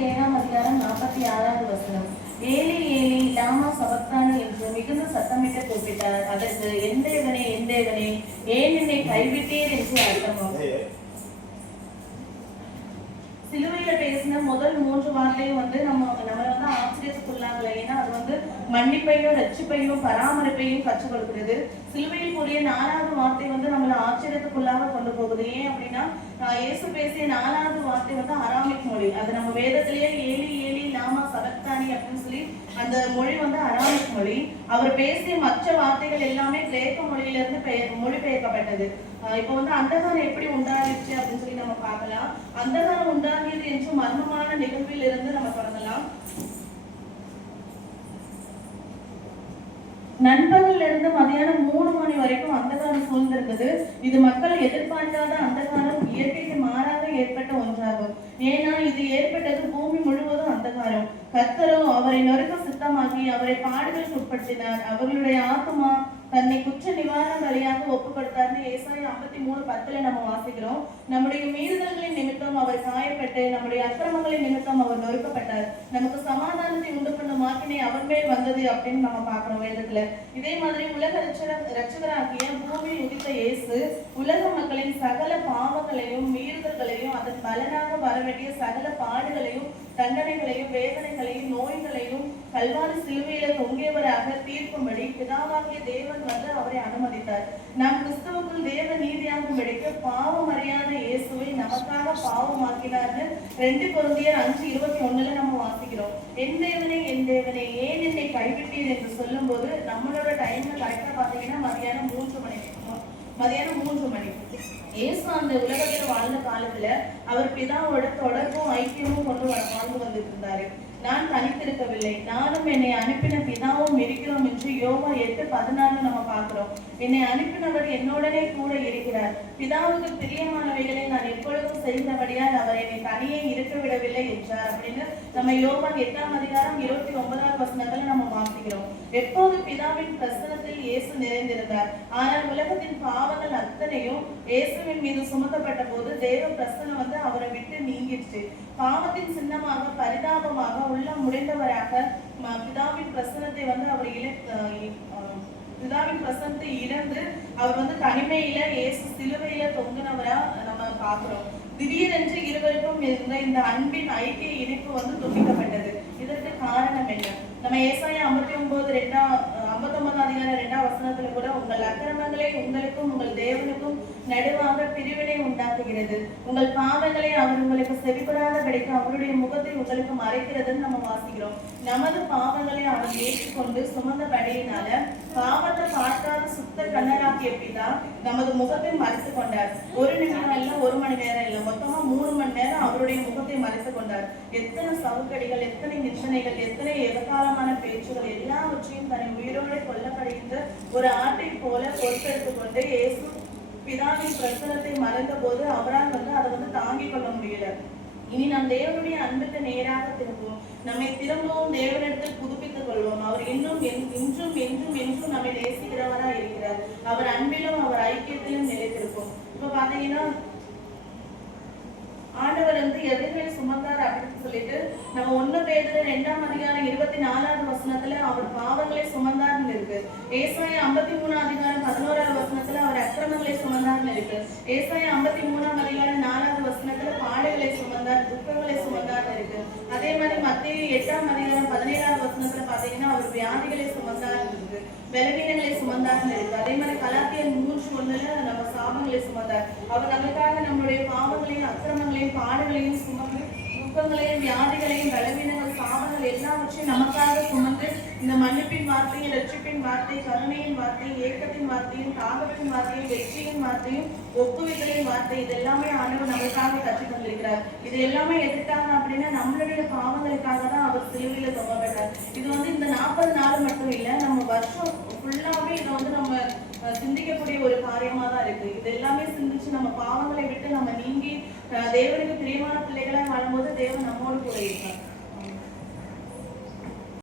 47 Eli Eli லாமா சபக்தானி என்று மிகுந்த சத்தமிட்டு கூப்பிட்டார். அதற்கு என் தேவனே ஏன் என்னை கைவிட்டீர் என்று அர்த்தமாகும். சிலுவையில பேசின முதல் 3 வார்த்தையும் நம்மளை ஆச்சரியத்துக்குள்ளாங்கல. ஏன்னா அது மன்னிப்பையும் ரட்சிப்பையும் பராமரிப்பையும் கற்றுக் கொடுக்கிறது. சிலுவையில் கூறிய 4வது வார்த்தை நம்மளை ஆச்சரியத்துக்குள்ளாக கொண்டு போகுது. ஏன் அப்படின்னா இயேசு பேசிய 4வது வார்த்தை அராமிக் மொழி. அது நம்ம வேதத்திலேயே ஏலி ஏலி லாமா சபக்தானி அப்படின்னு சொல்லி அந்த மொழி அராமிக் மொழி. அவர் பேசிய மற்ற வார்த்தைகள் எல்லாமே கிரேக்க மொழியிலிருந்து மொழிபெயர்க்கப்பட்டது. இப்போ அந்தகாரம் எப்படி உண்டாகிடுச்சு அப்படின்னு சொல்லி நம்ம பார்க்கலாம். அந்தகாரம் உண்டாகியது என்று மர்மமான நிகழ்வில் இருந்து நம்ம தொடங்கலாம். நண்பகல்ல இருந்து மதியானம் 3 மணி வரைக்கும் அந்தகாரம் சூழ்ந்திருந்தது. இது மக்கள் எதிர்பார்க்காத அந்தகாரம், இயற்கைக்கு மாறாக ஏற்பட்ட ஒன்றாகும். ஏன்னா இது ஏற்பட்டது பூமி முழுவதும் அந்தகாரம். கர்த்தரோ அவரை நொறுக்க சித்தமாக்கி அவரை பாடுகளுக்கு உட்படுத்தினார். அவர்களுடைய ஆத்மா தன்னை குற்ற நிவாரண பலியாக ஒப்பு கொடுத்தார்னு ஏசாயா 53:10 நம்ம வாசிக்கிறோம். நம்முடைய மீறுதல்களின் நிமித்தம் அவர் காயப்பட்டு, நம்முடைய அக்கிரமங்களின் நிமித்தம் அவர் நொறுக்கப்பட்டார். நமக்கு சமாதானத்தை உண்டு பண்ணும் மாக்கினை அவர் மேல் வந்தது அப்படின்னு நம்ம பார்க்கிறோம் வேதத்துல. இதே மாதிரி உலக ரட்சகராகிய பூமியில் உதித்த இயேசு உலக மக்களின் சகல பாவங்களையும் மீறுதல்களையும் அதன் பலனாக வரவேண்டிய சகல பாடுகளையும் தண்டனைகளையும் வேதனைகளையும் நோய்களையும் கல்வாரி சிலுவையில தொங்கியவராக தீர்க்கும்படி பிதாவாகிய தேவன் அவரை அனுமதித்தார். நாம் கிறிஸ்துவுக்குள் தேவ நீதியாகும்படிக்கு பாவம் அறியாத இயேசுவை நமக்காக பாவமாக்கினார்னு 2 கொரிந்தியர் 5:21 நம்ம வாசிக்கிறோம். என் தேவனே ஏன் என்னை கைவிட்டீர் என்று சொல்லும் போது நம்மளோட டைம்ல கரெக்டா பாத்தீங்கன்னா மதியானம் 3 மணி. இயேசு அந்த உலகத்தில் வாழ்ந்த காலத்துல அவர் பிதாவோட தொடர்பும் ஐக்கியமும் கொண்டு வாழ்ந்து வந்துட்டு இருந்தாரு. நான் தனித்திருக்கவில்லை, நானும் என்னை அனுப்பின பிதாவும் இருக்கிறோம் என்று யோவான் 8:14 நம்ம பார்க்கிறோம். என்னை அனுப்பினவர் என்னுடனே கூட இருக்கிறார். பிதாவுக்கு பிரியமானவைகளை நான் எப்பொழுதும் செய்தபடியால் அவர் என்னை தனியே இருக்க விடவில்லை என்றார் அப்படின்னு நம்ம யோவான் 8:29 நம்ம வாசிக்கிறோம். எப்போது பிதாவின் பிரசனத்தில் இயேசு நிறைந்திருந்தார். ஆனால் உலகத்தின் பாவங்கள் அத்தனையும் இயேசுவின் மீது சுமத்தப்பட்ட போது தேவ பிரசனம் அவரை விட்டு நீங்கிடுச்சு. பாவத்தின் சின்னமாக பரிதாபமாக உள்ள முடிந்தவராக பிதாவின் பிரசனத்தை பிதாவின் பிரசனத்தை இழந்து அவர் தனிமையில இயேசு சிலுவையில தொங்கினவரா நம்ம பார்க்கிறோம். திடீரென்று இருவருக்கும் இருந்த இந்த அன்பின் ஐக்கிய இணைப்பு துண்டிக்கப்பட்டது. இதற்கு காரணம் என்ன? நம்ம ஏசாயா 59:2 கூட உங்கள் அக்கிரமங்களை உங்களுக்கும் உங்கள் தேவனுக்கும் நடுவாக பிரிவினை உண்டாக்குகிறது, உங்கள் பாவங்களை அவர் உங்களுக்கு செவிப்படாதபடிக்கு அவருடைய முகத்தை உங்களுக்கு மறைக்கிறதுன்னு நம்ம வாசிக்கிறோம். நமது பாவங்களை அவர் ஏற்றுக்கொண்டு சுமந்தபடியினால பாவத்தை பார்க்காத சுத்த கண்ணராகிய பிதா நமது முகத்தை மறைத்து கொண்டார். 1 நிமிடம் இல்ல, 1 மணி நேரம் இல்ல, மொத்தமா 3 மணி நேரம் அவருடைய முகத்தை மறைத்து கொண்டார். எத்தனை சவுக்கடிகள், எத்தனை நிந்தனைகள், எத்தனை எதிர்காலமான பேச்சுகள் எல்லாவற்றையும் தன்னை உயிரோடு கொல்லப்படுகின்ற ஒரு ஆட்டை போல பொறுப்பெடுத்துக் கொண்டு இயேசு பிதாவின் பிரசனத்தை மறைந்த போது அவரால் அதை தாங்கிக் கொள்ள முடியல. இனி நம் தேவனுடைய அன்புக்கு நேராக திரும்புவோம். நம்மை திரும்பவும் தேவனிடத்தில் புதுப்பித்துக் கொள்வோம். அவர் இன்னும் இன்றும் என்றும் என்றும் நம்மை நேசிக்கிறவரா இருக்கிறார். அவர் அன்பிலும் அவர் ஐக்கியத்திலும் நிலைத்திருப்போம். இப்ப பாத்தீங்கன்னா ஆண்டவர் எதிர்களை சுமந்தார் அப்படின்னு சொல்லிட்டு நம்ம 1 பேதுரு 2:24 அவர் பாவங்களை சுமந்தார்னு இருக்கு. ஏசாயா 53:11 அவர் அக்கிரமங்களை சுமந்தார்னு இருக்கு. ஏசாயா 53:4 பாடுகளை சுமந்தார், துக்கங்களை சுமந்தார்னு இருக்கு. அதே மாதிரி மத்தேயு 8:17 பாத்தீங்கன்னா அவர் வியாதிகளை சுமந்தார்னு இருக்கு, பலவீனங்களை சுமந்தார்னு இருக்கு. அதே மாதிரி கலாத்தியர் 3:1 நம்ம சாபங்களை சுமந்தார். அவர் நமக்காக நம்மளுடைய பாவங்களையும் அக்கிரமங்களையும் பாடுகளையும் சுமந்து துக்கங்களையும் வியாதிகளையும் பலவீனங்கள் சாபங்கள் எல்லாவற்றையும் நமக்காக சுமந்து இந்த மன்னிப்பின் வார்த்தையும் ரட்சிப்பின் வார்த்தை, கருணையின் வார்த்தை, ஏக்கத்தின் வார்த்தையும், தாகத்தின் வார்த்தையும், வெற்றியின் வார்த்தையும், ஒப்புவித்தலின் வார்த்தை, இது எல்லாமே ஆண்டவர் நமக்காக கற்றுக் கொண்டிருக்கிறார். இது எல்லாமே எதுக்காக அப்படின்னா நம்மளுடைய பாவங்களுக்காக தான் அவர் சிலுவையில தொங்கப்பட்டார். இது இந்த 40 நாள் மட்டும் இல்லை, நம்ம வருஷம் ஃபுல்லாவே இதை நம்ம சிந்திக்கக்கூடிய ஒரு காரியமா தான் இருக்கு. இது எல்லாமே சிந்திச்சு நம்ம பாவங்களை விட்டு நம்ம நீங்கி தேவனுக்கு பிரியமான பிள்ளைகளா வாழும்போது தேவன் நம்மோடு கூட இருக்காங்க.